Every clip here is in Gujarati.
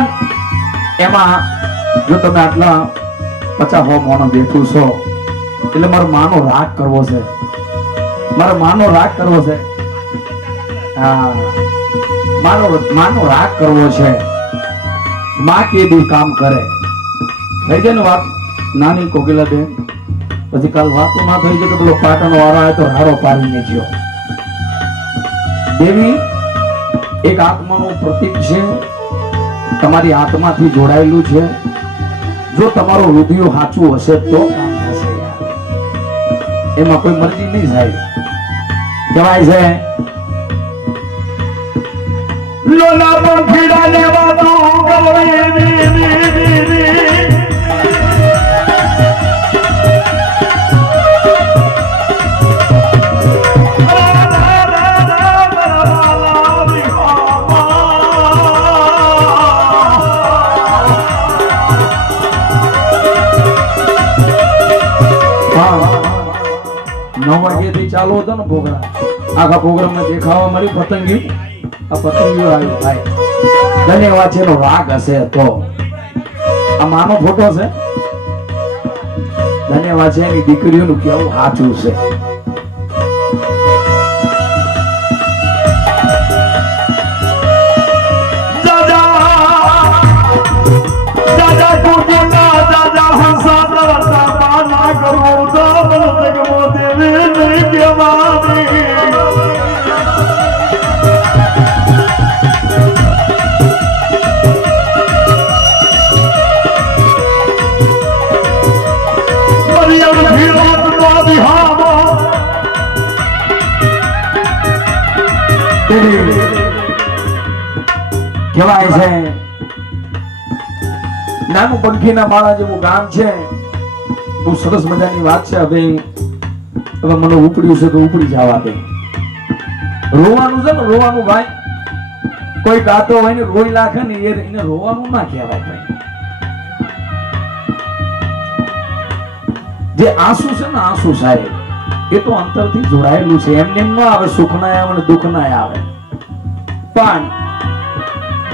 પણ એમાં જો તમે આટલા પચાસ હો મોનો બેઠું છો, એટલે મારો માનો રાગ કરવો છે. મારો માનો રાગ કરવો છે. હા. માનો માનો રાગ કરવો છે. માં કે દી કામ કરે. થઈ જાય ને વાત? નાની કોકિલા બેન પછી કાલ વાતો ના થઈ જાય તો પેલો પાટણ વાળો આવે તો હારો પાડીને જ્યો દેવી, એક આત્માનું પ્રતીક છે. તમારી આત્માથી જોડાયેલું છે. જો તમારું હૃદય સાચું હશે તો એમાં કોઈ મરજી નહીં થાય કહેવાય છે લોલા પંખીડા લેવા ચાલુ હતો ને પ્રોગ્રામ આખા પ્રોગ્રામમાં દેખાવા મળી પતંગી. આ પતંગીઓ આવ્યું, ભાઈ. ધન્યવાદ છે રાગ હશે તો. આ માનો ફોટો છે? ધન્યવાદ છે એની દીકરીઓનું કેવું સાચું છે. નાનું પંખીના માળા જેવું ગામ છે. બહુ સરસ મજાની વાત છે. હવે હવે મને ઉપડ્યું છે તો ઉપડી જવા દે. રોવાનું છે ને, રોવાનું ભાઈ. કોઈ ગાતો હોય ને રોઈ લાખે ને એને રોવાનું ના કહેવાય ભાઈ. જે આંસુ છે ને, આંસુ સાહેબ, એ તો અંતરથી જોડાયેલું છે. એમને એમ ન આવે સુખ ના આવે ને દુઃખ ના આવે. પણ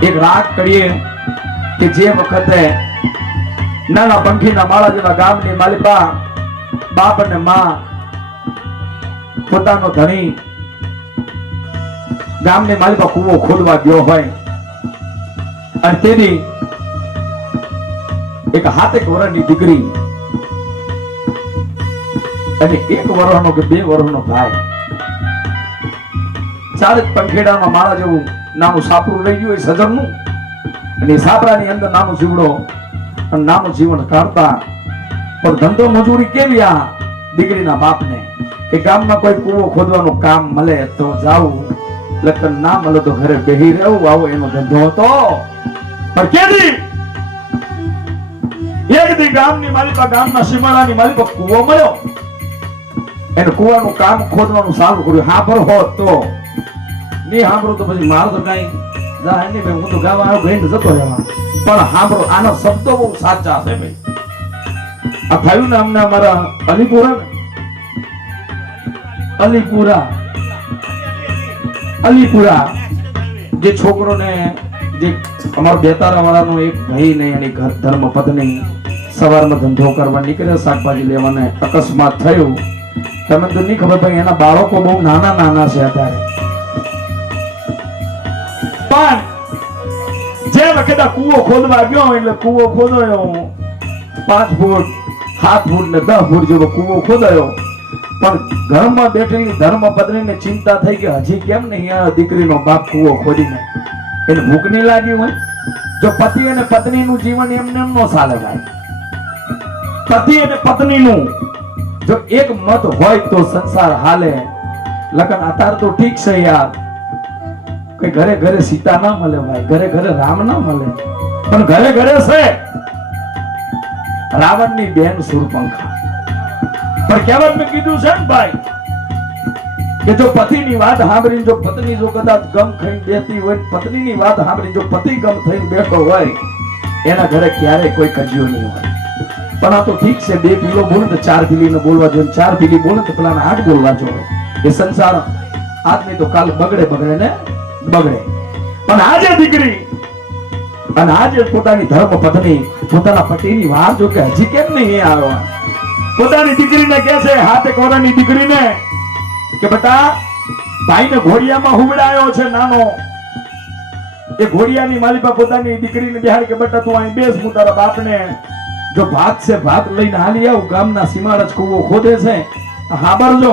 એક રાગ કરીએ કે જે વખતે નાના પંખીના માળા જેવા ગામની માલિકા, બાપ અને માં, પોતાનો ધણી, ગામની માલિકા કુવો ખોદવા ગયો હોય. અને તેની એક હાથેક વર્ષની દીકરી. અને એક વર્ષનો કે બે વર્ષનો ભાઈ. ચારેક પંખેડામાં માળા જેવું નાનું સાપરું રહી ગયું એ સજનનું અને સાપરાની અંદર નાનો જીવડો નાનું જીવન કાઢતા. પણ ધંધો મજૂરી કેવી આ દીકરીના બાપને? કે ગામમાં કોઈ કૂવો ખોદવાનું કામ મળે તો જાવું લગ્ન ના મળે તો ઘરે બેહી રહેવું. આવો એનો ધંધો હતો. પણ કેદી? એક દી ગામની માલિકા ગામના સીમાડાની માલિકા કૂવો મળ્યો. એને કૂવાનું કામ ખોદવાનું ચાલુ કર્યું. હાંભર હોત તો. ની સાંભળો તો પછી મારો તો કઈ નહીં ભાઈ હું તો ગાવા આવ્યો જતો રહેવા પણ સાંભળો, આના શબ્દો બહુ સાચા છે ભાઈ. આ થયું ને અમને અમારા અલીપુરા ને? અલીપુરા. અલીપુરા. જે છોકરોને, જે અમારો બેતારા વાળાનો એક ભાઈ ને એની ઘર ધર્મ પત્ની સવારમાં ધંધો કરવા નીકળ્યા, શાકભાજી લેવાને અકસ્માત થયું. તમે તો નહીં ખબર ભાઈ એના બાળકો બહુ નાના નાના છે અત્યારે. પણ જે વખતે આ કૂવો ખોદવા ગયો એટલે કૂવો ખોદાયો પાંચ ફૂટ, સાત ફૂટ ને દસ ફૂટ જેવો કૂવો ખોદાયો પણ ઘરમાં બેઠેલી ધર્મ પત્નીને ચિંતા થઈ કે હજી કેમ નહીં આ દીકરીનો બાપ કૂવો ખોદીને એને ભૂખ નહીં લાગી હોય? જો પતિ અને પત્નીનું જીવન એમને એમ ન ચાલે ભાઈ. પતિ અને પત્નીનું જો એક મત હોય તો સંસાર હાલે. લગન અત્યારે તો ઠીક છે યાર. કઈ ઘરે ઘરે સીતા ના મળે ભાઈ, ઘરે ઘરે રામ ના મળે. પણ ઘરે ઘરે છે. રાવણની બેન સુરપંખા. પણ કહેવત મેં કીધું છે ને ભાઈ, કે જો પતિની વાત સાંભળીને જો પત્ની જો કદાચ ગમ ખાઈને બેઠી હોય, પત્નીની વાત સાંભળીને જો પતિ ગમ થઈને બેઠો હોય, એના ઘરે ક્યારેય કોઈ કજ્યો નહીં હોય. પણ આ તો ઠીક છે, બે પીલો બોલે તો ચાર પીલીને બોલવા જોઈએ, ચાર પીલી બોલે તો પેલાને આઠ બોલવા જોઈએ. એ સંસાર આજ નહીં તો કાલ બગડે બગડે ને બગડે. પણ આજે દીકરી, અને આજે પોતાની ધર્મ પત્ની પોતાના પતિની વાર જો કે હજી કેમ નહીં આવ્યો પોતાની દીકરીને કહે છે, હાથે કોરાની દીકરીને. કે બેટા, ભાઈને ઘોડિયામાં હુવડાયો છે નાનો. એ ઘોડિયાની માલિકા પોતાની દીકરીને બિહાર કે, બેટા, તું અહીં બેસ, હું તારા બાપને જો ભાત છે, ભાત લઈને હાલી આવું, ગામના સીમાડે જ કૂવો ખોદે છે. હાબરજો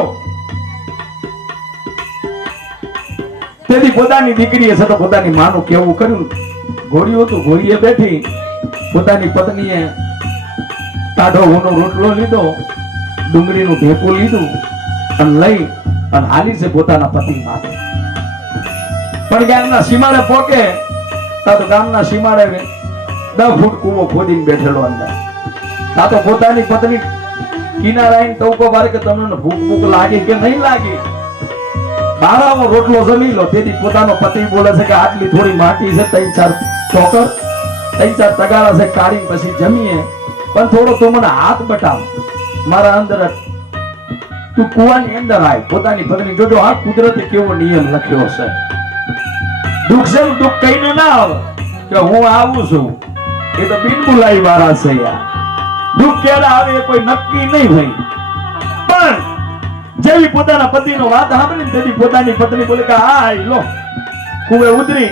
તેથી પોતાની દીકરીએ છે તો પોતાની માનું કેવું કર્યું ઘોડીઓ તો ઘોડીએ બેઠી. પોતાની પત્નીએ ટાઢો ઊનો રોટલો લીધો, ડુંગળીનું ભેપું લીધું અને લઈ અને હાલી છે પોતાના પતિ માટે. પણ ગામના સીમાડે પોકે, તા તો ગામના સીમાડે દસ ફૂટ કૂવો ખોદીને બેઠેલો અંદર. તા તો પોતાની પત્ની કિનારા આવીને ટોકો મારે કે તમને ભૂખ ભૂખ લાગી કે નહીં લાગી? બારામાં રોટલો જમી લો. તેથી પોતાનો પતિ બોલે છે કે આટલી થોડી માટી છે, ત્રણ ચાર ચોકર, ત્રણ ચાર તગારા છે કાઢી પછી જમીએ. પણ થોડો તું મને હાથ બટાવ મારા અંદર તું કુવાની અંદર આય. પોતાની પત્ની જોજો, આ કુદરતે કેવો નિયમ લખ્યો છે. દુઃખ છે દુઃખ કહીને ના આવે. કે હું આવું છું. એ તો બિન બોલાઈ વાળા છે યાર. દુઃખ ક્યારે આવે કોઈ નક્કી નહીં હોય. પણ જેવી પોતાના પતિનો વાત સાંભળી ને તેથી પોતાની પત્ની બોલે કે હા લો, કુવે ઉતરી.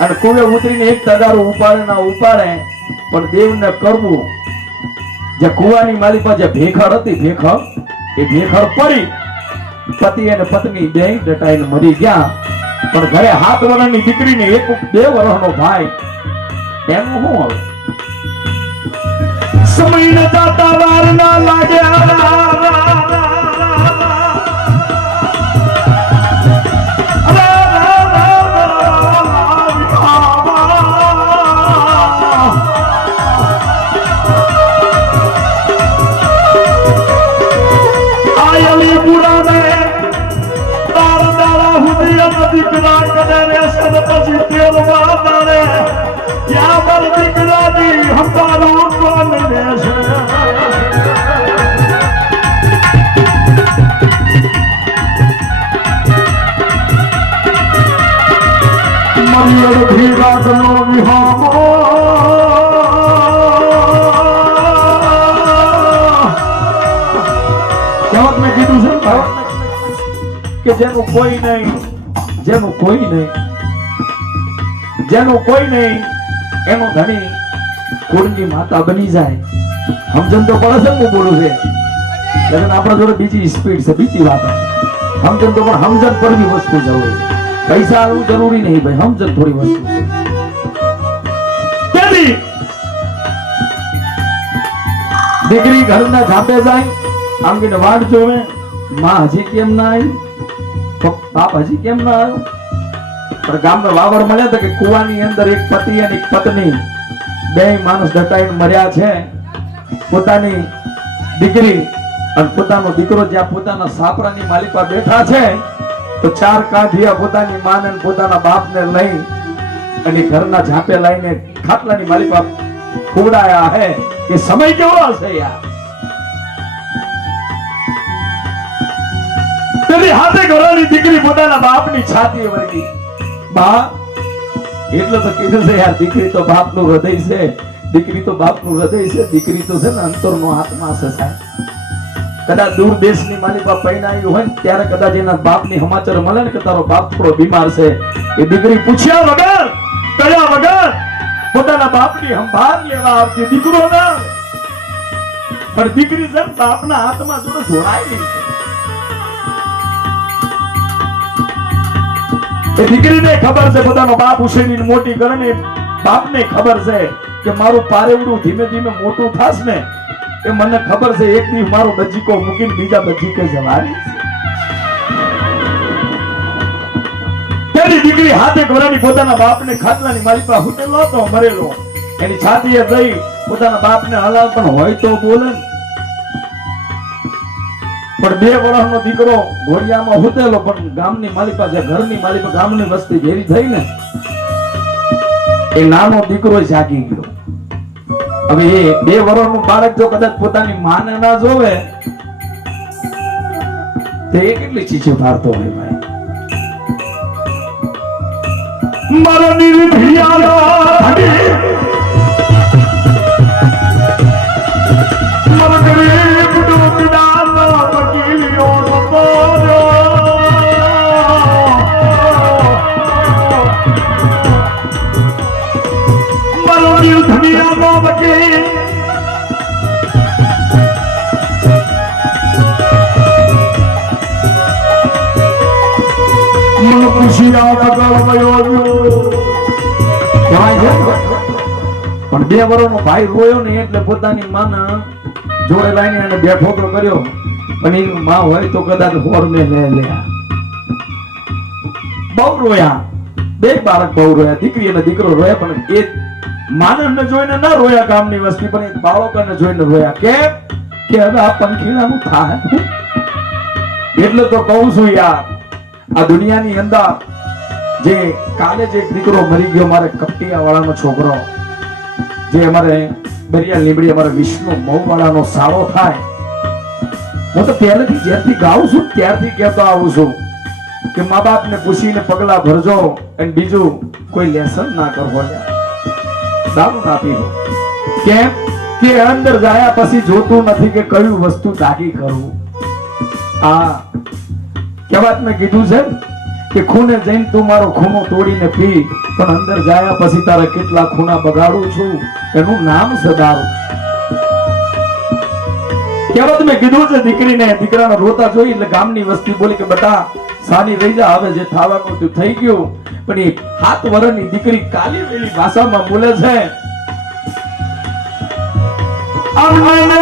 અને કુવે ઉતરીને એક તગારો ઉપાડે ના ઉપાડે, પણ દેવને કરવું. જે કુવાની માલી પાસે ભેખર હતી ભેખર એ ભેખર પડી. પતિ અને પત્ની બે ડટાઈને મરી ગયા. પણ ઘરે હાથ વર્ષની દીકરીને એક બે વર્ષનો ભાઈ. એનું શું હવે? સમય ન જાતા વાર ના લાગે મરિયર ધીરાજનો વિહામો કહેવત મેં કીધું છે કે જેનું કોઈ નહીં, જેનું કોઈ નહીં જેનું કોઈ નહીં એનો ધણી કુળની માતા બની જાય સમજણ તો પડે છે હું બોલું છે લગ્ન આપણા જોડે બીજી સ્પીડ છે બીજી વાત. સમજણ તો પણ સમજણ પરની વસ્તુ જવું છે પૈસા આવું જરૂરી નહીં ભાઈ, સમજણ થોડી વસ્તુ દીકરી ઘરના ઝાપે જાય કે વાટ જોવે, માં હજી કેમ ના આવી? બાપ હજી કેમ ના આવ્યો? પણ ગામનો વાવર મળ્યા હતા કે કુવાની અંદર એક પતિ અને એક પત્ની, બે માણસ દટાઈને મર્યા છે. પોતાની દીકરી અને પોતાનો દીકરો જ્યાં પોતાના સાપરાની માલિકા બેઠા છે તો ચાર કાંઠિયા પોતાની માને અને પોતાના બાપને લઈ અને ઘરના ઝાપે લઈને ખાટલાની માલિકા ખુવડાયા હે. એ સમય કેવો હશે યાર? તેની હાથે ઘરની દીકરી પોતાના બાપની છાતી વળગી. બા, એટલે તો કીધું છે યાર, દીકરી તો બાપનું હૃદય છે. દીકરી તો બાપનું હૃદય છે. દીકરી તો છે ને અંતરનો આત્મા છે સાહેબ. કદાચ દૂર દેશની મારી બાપ પૈણાયું હોય ત્યારે કદાચ એના બાપની સમાચાર મળે ને કે તારો બાપ થોડો બીમાર છે. એ દીકરી પૂછ્યા વગર કયા વગર, પોતાના બાપની સંભાળ લેવા આવતી દીકરો ના. પણ દીકરી જેમ બાપના હાથમાં જોડે જોડાયેલી છે. એ દીકરીને ખબર છે, પોતાનો બાપ ઉછેરીને મોટી કરે ને બાપને ખબર છે કે મારું પારેવડું ધીમે ધીમે મોટું થાશ ને એ મને ખબર છે, એક દિવસ મારો બજીકો મૂકીને બીજા બજીકે જવાની તેની દીકરી હાથે ઘોડાની પોતાના બાપને ખાટલાની મારી પાસે હુટેલો હતો, મરેલો. એની છાતીએ જઈ પોતાના બાપને હલાવ પણ હોય તો બોલે પણ બે વર્ષનો દીકરો ઘોડિયામાં હુતેલો પણ ગામની માલિકા જે ઘરની માલિકા ગામની વસ્તી ઘેરી થઈ ને. એ નાનો દીકરો જાગી ગયો. હવે એ બે વર્ષનું બાળક જો કદાચ પોતાની માને ના જોવે, તે એ કેટલી ચીચી ભારતો હોય ભાઈ? મારા નિર્ભિયાલો બે વર્ષનો ભાઈ રોયો ને એટલે પોતાની માના જોડે લાઈને એને બે તો કર્યો. પણ એ માં હોય તો કદાચ હોર ને લે લે. બહુ રોયા. બે બાળક બહુ રોયા. દીકરી અને દીકરો રોયા, પણ એ માનવને જોઈને ન રોયા ગામની વસ્તી, પણ એ બાળકોને જોઈને રોયા. કે કે હવે આ પંખીડાનું થાય? એટલે તો કહું છું યાર, આ દુનિયાની અંદર જે કાલે જ દીકરો મરી ગયો, મારે કપટિયા વાળાનો છોકરો. જે અમારે દરિયા લીમડી અમારે વિષ્ણુ મહુવાળાનો સાળો થાય. હું તો પહેલેથી જ્યારથી ગાઉં છું ત્યારથી કહેતો આવું છું કે મા બાપને પૂછીને પગલા ભરજો અને બીજું કોઈ લેસન ના કરવો. દારૂ ના પીવો. કેમ? કે અંદર જાયા પછી જોતું નથી કે કયું વસ્તુ દાગી કરવું આ કે વાત મેં કીધું છે કે ખૂને જઈને તું મારો ખૂનો તોડીને પી, પણ અંદર જાયા પછી તારા કેટલા ખૂના બગાડું છું, એનું નામ છે દારૂ કહેવત મેં કીધું છે, દીકરીને, દીકરાને રોતા જોઈ, એટલે ગામની વસ્તી બોલી કે, બેટા, સાની રહી જા હવે જે થવાનું તે થઈ ગયું. પણ એ હાથ વર્ષની દીકરી કાલી વેલી ભાષામાં બોલે છે, અમને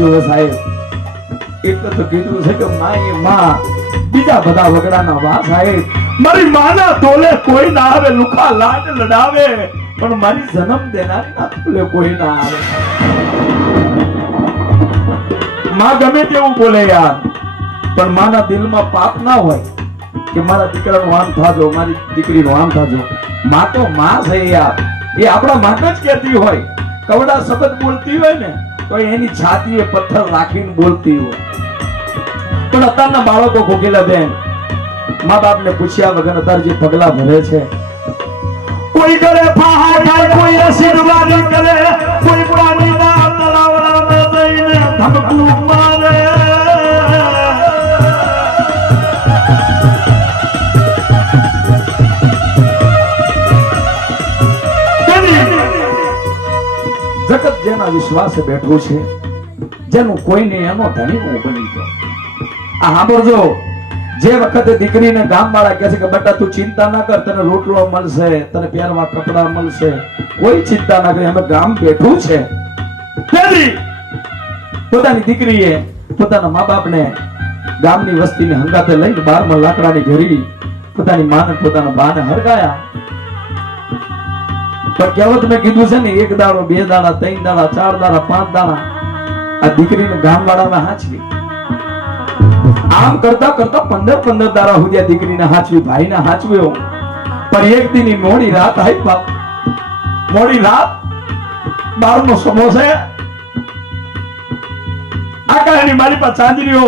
સાથી જ જોવે સાહેબ, એટલે તો કીધું છે કે માં માં, બીજા બધા વગડાના વા સાહેબ, મારી માના તોલે કોઈ ના આવે, લુખા લાડ લડાવે, પણ મારી જન્મ દેનાર ના તોલે કોઈ ના આવે. માં ગમે તેવું બોલે યાર, પણ માના દિલમાં પાપ ના હોય કે મારા દીકરાનું આમ થાજો, મારી દીકરીનું આમ થાજો. માં તો માં છે યાર, એ આપણા માટે જ કહેતી હોય. કવડા શબ્દ બોલતી હોય ને તો એની છાતીએ પથ્થર રાખીને બોલતી હોય. પણ અત્યારના બાળકો કોકિલા બેન, મા બાપને પૂછ્યા વગર અત્યારે જે પગલા ભરે છે, કોઈ કરે ફાહા કોઈ આશીર્વાદ કરે, કોઈ પાણીના તળાવડામાં દઈને ધમકું જેના વિશ્વાસે બેઠું છે, જેનું કોઈને એનો ધણી હું બની ગયો આ સાંભળજો, જે વખતે દીકરીને ગામવાળા કહે છે કે, બેટા, તું ચિંતા ના કર, તને રોટલો મળશે, તને પહેરવા કપડા મળશે, કોઈ ચિંતા ના કરી, અમે ગામ બેઠું છે. પોતાની દીકરીએ પોતાના મા બાપને ગામની વસ્તીને હંગાતે લઈને બારમાં લાકડાની ઘરી પોતાની માને પોતાના બાને હરગાયા. કહેવત મેં કીધું છે ને, એક દાડો, બે દાડા, ત્રણ દાડા, ચાર દાડા, પાંચ દાડા, આ દીકરીને ગામવાળામાં હાચવી. આમ કરતા કરતા પંદર પંદર દાડા સુધી દીકરીને હાચવી, ભાઈને હાચવ્યો. પણ એક દીની મોડી રાત આવી બાપ મોડી રાત બારનો સમો છે. આકાશની માલિપા ચાંદરીઓ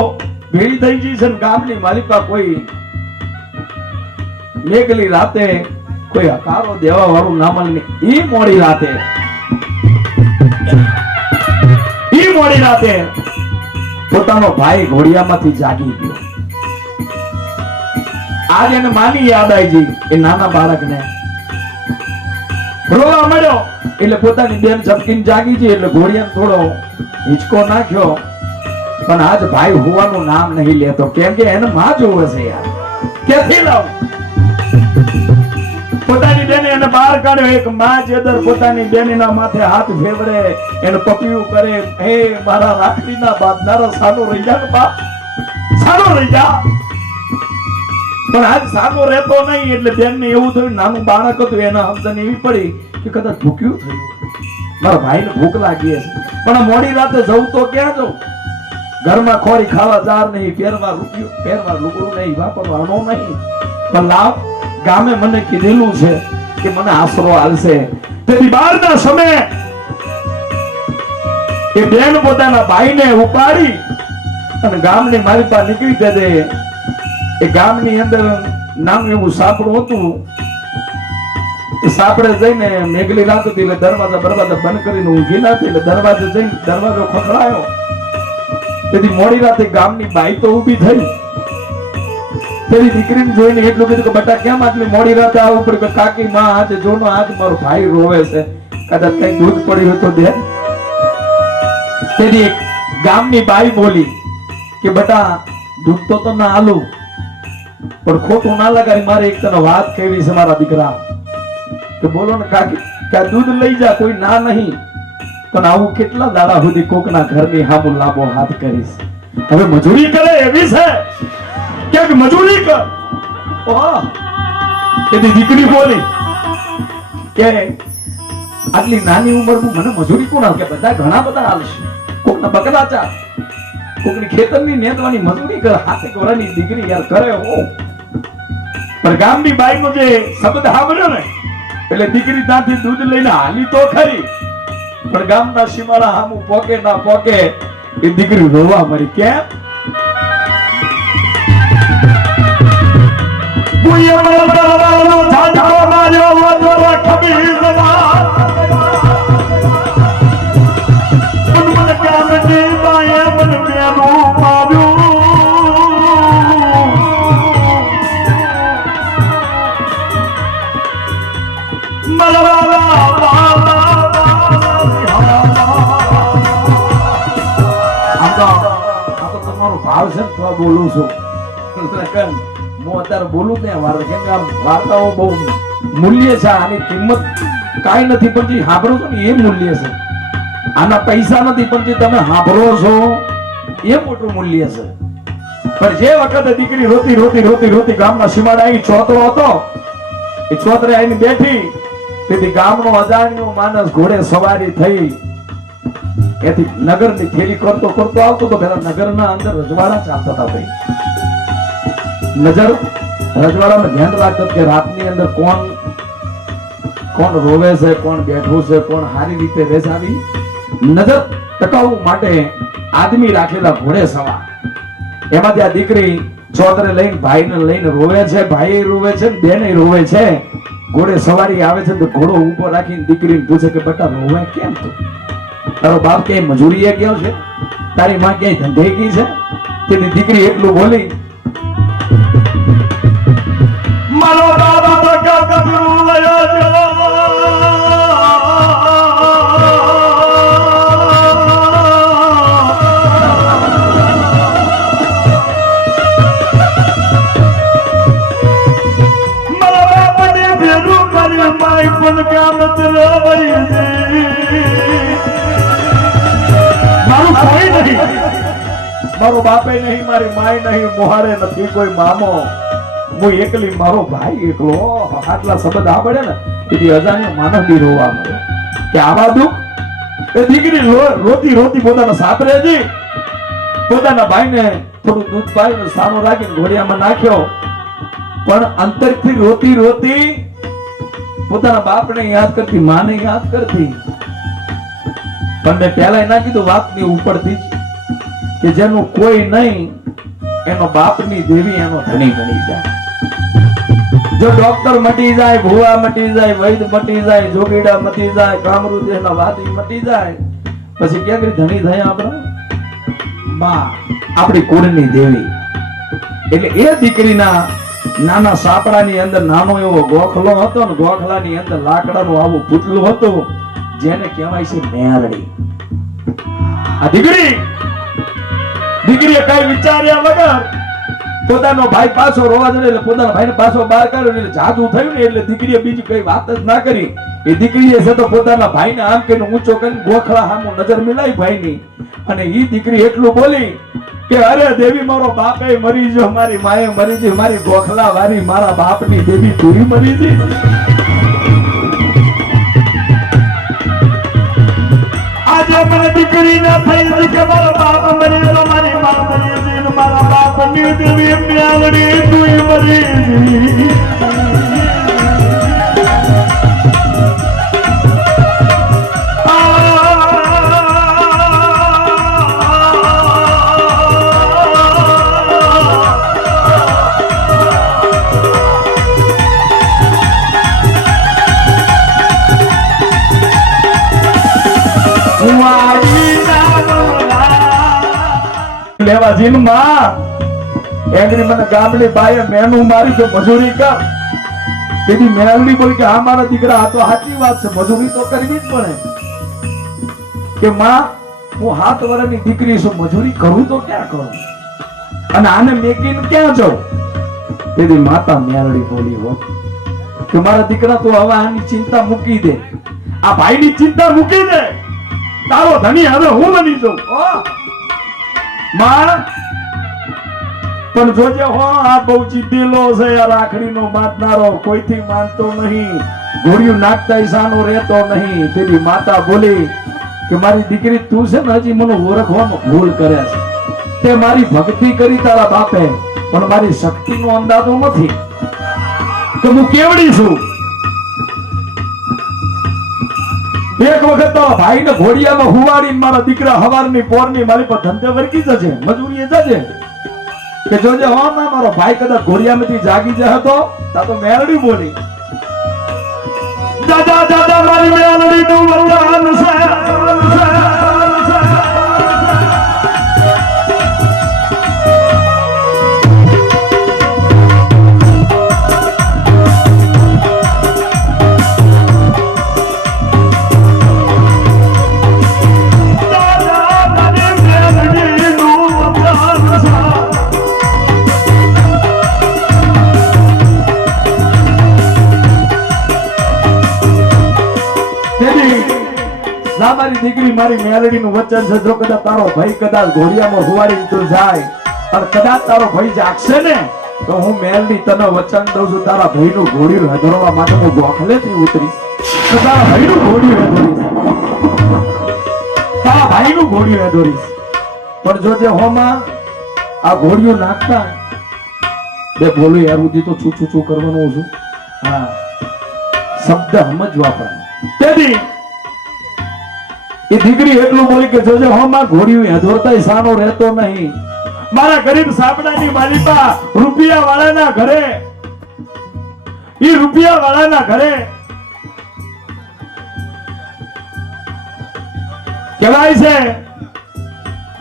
ભેળી થઈ ગઈ છે ગામની માલિપા કોઈ મેઘલી રાતે કોઈ હકારો દેવા વાળું ના ઈ મોડી રાતે. ઈ મોડી રાતે પોતાનો ભાઈ ઘોડિયામાંથી જાગી ગયો. આજ એને માની યાદ આવી એ નાના બાળકને. રોવા મળ્યો એટલે પોતાની બેન ઝપકીને જાગી ગઈ એટલે ઘોડિયાને થોડો હિંચકો નાખ્યો. પણ આજ ભાઈ હોવાનું નામ નહીં લેતો. કેમ કે એને માં જોવે છે યાર. ક્યાંથી લાવું? બેને એને બહાર કાઢ્યો, એક માં જેદર પોતાની બેનીના માથે હાથ ફેવરે, એને પપિયું કરે, હે, મારા રાખડીના નારો સાનો રહી જા બાપ. સાનો રહી જા. પણ આજ સાનો રહેતો નહીં, એટલે બેનને એવું થયું, નાનું બાળક હતું, એના હમદન એવી પડી કે કદાચ ભૂખ્યું થયું મારા ભાઈને ભૂખ લાગી હશે. પણ મોડી રાતે જવું તો ક્યાં જવું ઘરમાં ખોરી ખાવા જાર નહીં, પહેરવા રૂપિયો, પહેરવા રૂપડું નહીં, વાપરવાનો નહીં. પણ લાવ, ગામે મને કીધેલું છે કે મને આશરો આલશે. તેથી બારના સમયે એ બેન પોતાના ભાઈને ઉપાડી અને ગામની મારી પાસે નીકળી જશે એ ગામની અંદર નામ એવું સાપડું હતું. એ સાપડે જઈને મેઘલી રાત હતી એટલે દરવાજા દરવાજા બંધ કરીને ઊંઘી ના એટલે દરવાજે જઈને દરવાજો ખખડાયો. તેથી મોડી રાતે ગામની બાઈ તો ઊભી થઈ. પેલી દીકરીને જોઈને એટલું કીધું કે બટા, કેમ આટલી મોડી રાતે આવું? કે કાકી, માં આજે જોનો આજ મારો ભાઈ રોવે છે. કદાચ કઈ દૂધ પડ્યું તો દે તેની ગામની બાઈ બોલી કે, બટા, દૂધ તો તમને આલું, પણ ખોટું ના લગાડી, મારે એક તને વાત કહેવી છે મારા દીકરા. કે બોલો ને કાકી, કે દૂધ લઈ જા, કોઈ ના નહીં, પણ આવું કેટલા દાડા સુધી કોકના ઘરની હામું લાંબો હાથ કરીશ? હવે મજૂરી કરે એવી છે? ક્યાંક મજૂરી કર! એની દીકરી બોલી. કે આટલી નાની ઉંમરમાં મને મજૂરી કોણ આવે બધા ઘણા બધા આવશે કોકના બકરા ચા કોકની ખેતરની નેતવાની મજૂરી કરે, હાથે કોરાની દીકરી યાર કરે હો. પણ ગામની બાઈનો જે શબ્દ સાંભળ્યો ને, એટલે દીકરી ત્યાંથી દૂધ લઈને હાલી તો ખરી. પણ ગામના સીમાડા હામું પોકે ના પોકે, એ દીકરી રોવા મરી કેમ? આમ અત્યારે બોલું ને નહીં કેમ કે વાર્તાઓ બહુ મૂલ્ય છે, આની કિંમત કાંઈ નથી, પણ જે સાંભળો છો ને એ મૂલ્ય છે. આના પૈસા નથી, પણ જે તમે સાંભળો છો એ મોટું મૂલ્ય છે. પણ જે વખતે દીકરી રોતી રોતી રોતી રોતી ગામના સીમાડા અહીં ચોતરો હતો, એ ચોતરે આવીને બેઠી, તેથી ગામનો અજાણ્યો માણસ ઘોડે સવારી થઈ. એથી નગરની થેલી કરતો કરતો આવતો તો પેલા નગરના અંદર રજવાડા ચાલતા હતા ભાઈ. નજર રજવાડામાં ધ્યાન રાખતો કે રાતની અંદર કોણ કોણ રોવે છે, કોણ બેઠું છે, કોણ સારી રીતે બેસાવી નજર ટકાવવું માટે આદમી રાખેલા ઘોડે સવા એમાંથી આ દીકરી ચોતરે લઈને, ભાઈને લઈને રોવે છે ભાઈ રોવે છે બેને રોવે છે. ઘોડે સવારી આવે છે, તો ઘોડો ઉપર રાખીને દીકરીને પૂછે કે, બટા, રોવે કેમ તું? તારો બાપ ક્યાંય મજૂરીએ ગયો છે? તારી માં ક્યાંય ધંધે ગઈ છે? તેની દીકરી એટલું બોલી મારો બાપે નહીં, મારી માય નહીં, મોહારે નથી કોઈ મામો. હું એકલી, મારો ભાઈ એકલો. આટલા શબ્દ આવડે ને, એથી અજાણ્યો માનવ બી રોવા મળ્યો કે આવા દુઃખ? એ દીકરી રોતી રોતી પોતાના સાપરે જી પોતાના ભાઈને થોડું દૂધ પાઈને સાનો રાખીને ઘોડિયામાં નાખ્યો. પણ અંતરથી રોતી રોતી પોતાના બાપને યાદ કરતી, માને યાદ કરતી. પણ મેં પહેલા ના કીધું, વાતની ઉપરથી જ કે જેનું કોઈ નહીં, એનો બાપની દેવી એનો ધણી બની જાય. જો ડોક્ટર મટી જાય, ભુવા મટી જાય, વૈદ મટી જાય, જોગીડા મટી જાય કામરૂ દેહના વાદી મટી જાય, પછી ક્યાં ધણી થાય આપણે? માં, આપણી કુળની દેવી. એટલે એ દીકરીના નાના સાપડાની અંદર નાનો એવો ગોખલો હતો ને, ગોખલાની અંદર લાકડાનું આવું પૂતલું હતું, જેને કહેવાય છે મેરડી. આ દીકરી દીકરીએ કઈ વિચાર્યા વગર પોતાનો ભાઈ પાછો રોવા દે એટલે પોતાના ભાઈને પાછો બહાર કાઢ્યો એટલે જાદુ થયું ને એટલે દીકરીએ બીજી કઈ વાત જ ના કરી. એ દીકરીએ છે તો પોતાના ભાઈને આમ કરીને ઊંચો કરીને ગોખલા સામું નજર મિલાઈ ભાઈની. અને ઈ દીકરી એટલું બોલી કે, અરે દેવી, મારો બાપે મરી ગયો, મારી માએ મરી ગઈ, મારી ગોખલા વારી મારા બાપની દેવી પૂરી મરી ગઈ. આજે મને દીકરી ના થઈ કે મારો બાપ મરી ગયો, મારી મા મરી ગઈ મારા બાપની દેવી મ્યાવડી તું મરી ગઈ. લેવા જીનમાં એની મને ગામની બાએ મેનું મારી તો મજૂરી કર. તેથી મેલડી બોલી કે, હા, મારા દીકરા, આ તો સાચી વાત છે, મજૂરી તો કરવી જ પડે. કે, માં, હું હાથ વર્ષની દીકરી છું, મજૂરી કરું તો ક્યાં કરું? અને આને મેકીને ક્યાં જાઉં? તેથી માતા મેલડી બોલી હો, કે, મારા દીકરા, તું હવે આની ચિંતા મૂકી દે. આ ભાઈની ચિંતા મૂકી દે. તારો ધણી હવે હું બની જાઉં. માં પણ જોજે હો, આ બહુ ચીધેલો છે, આ રાખડીનો બાંધનારો કોઈથી માનતો નહીં. ઘોડિયું નાખતા ઈશાનો રહેતો નહીં. તેની માતા બોલી કે મારી દીકરી તું છે ને હજી મને ઓળખવામાં ભૂલ કરે છે. તે મારી ભક્તિ કરી તારા બાપે, પણ મારી શક્તિનો અંદાજો નથી. કે હું કેવડી છું? એક વખત તો ભાઈને ઘોડિયામાં હુવાડીને મારા દીકરા હવારની પોરની મારી પર ધંધે વર્કી જશે મજૂરીએ જશે કે જોજે, હો, ના, મારો ભાઈ કદાચ ઘોડિયામાંથી જાગી જાય તો તા તો મેરડી બોલી. દાદા દાદા, મારી મેરડી નું વરદાન છે. મારી મેલડી નું વચન છે, જો કદાચ તારો ભાઈ કદાચ ઘોડિયામાં હુવાડી તું જાય, પણ કદાચ તારો ભાઈ જાગશે ને, તો હું મેલડી તને વચન દઉં છું, તારા ભાઈનું ઘોડિયું હજરવા માટે હું ગોખલેથી ઉતરીશ. તો તારા ભાઈનું ઘોડિયું હજરીશ તારા ભાઈનું ઘોડિયું હજરીશ પણ જો જે હોમાં આ ઘોડિયું નાખતા, બે બોલું યાર ઉધી તો છું છું છું કરવાનું છું. હા. શબ્દ સમજવા પડે. તેથી એ દીકરી એટલું બોલી કે જોજો, હો ઘોડ્યું હદોરતા સાનો રહેતો નહીં. મારા ગરીબ સાપડાની માલિકા રૂપિયા વાળાના ઘરે ઈ રૂપિયા વાળાના ઘરે કહેવાય છે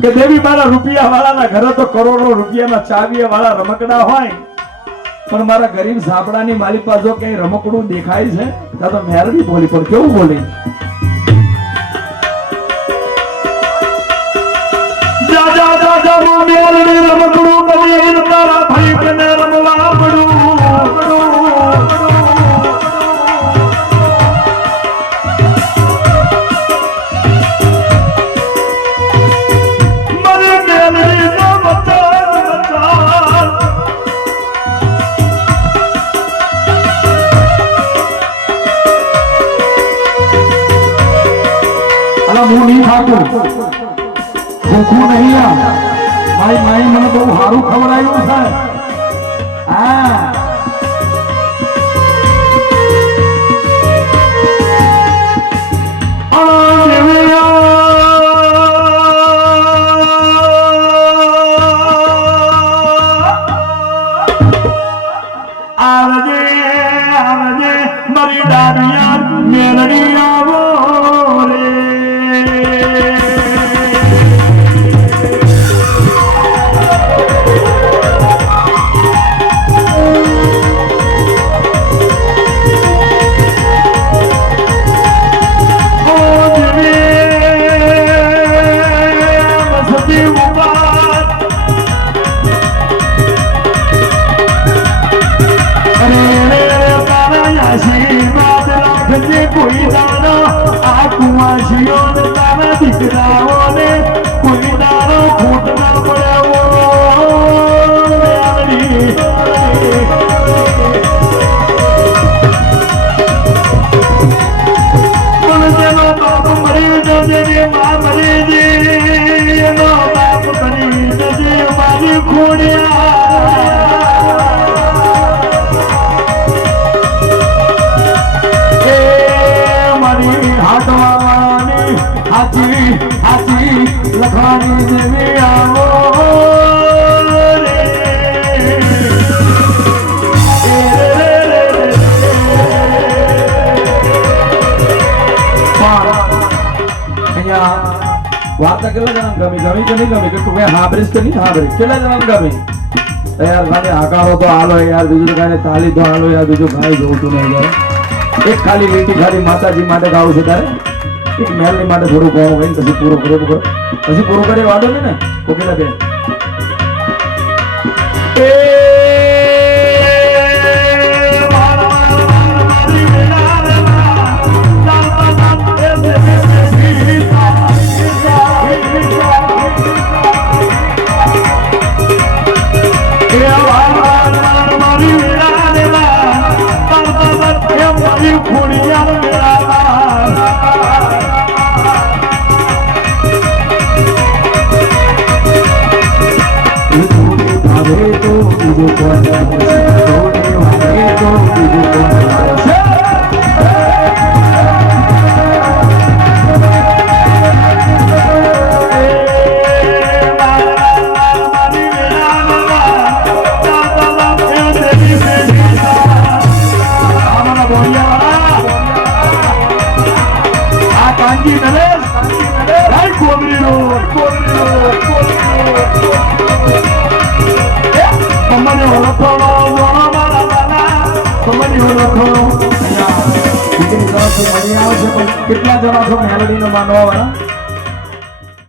કે દેવી મારા રૂપિયા વાળાના ઘરે તો કરોડો રૂપિયાના ચાવીએ વાળા રમકડા હોય, પણ મારા ગરીબ સાપડાની માલિકા જો ક્યાંય રમકડું દેખાય છે તો મેરડી બોલી પણ કેવું બોલી? હું નહીં ખાતું ભૂખું નહીં આ મારી માઈ મને બહુ સારું ખવડાયું છે. વાર્તા કેટલા જણા ગમી? ગમી કે નહીં ગમી? કે તું કઈ હાબરીશ કે નહીં હાબરીશ કેટલા જણા ગમી? યાર ખાલી આકારો તો હાલો યાર, બીજું કાંઈ તાલી તો હાલો યાર, બીજું કાંઈ તું નહીં યાર. એક ખાલી લીટી ખાલી માતાજી માટે ગાવું છે તારે? એક મહેલની માટે થોડું કહો કઈ પછી પૂરું કરો કરો પછી પૂરું કરી વાંધો ને? કોકિલા બેન. ભાવે તો બીજું કોણ તોડે વાગે તો બીજું કોણ કેટલા જણા છો? મેલોડીનો માનવા વાળા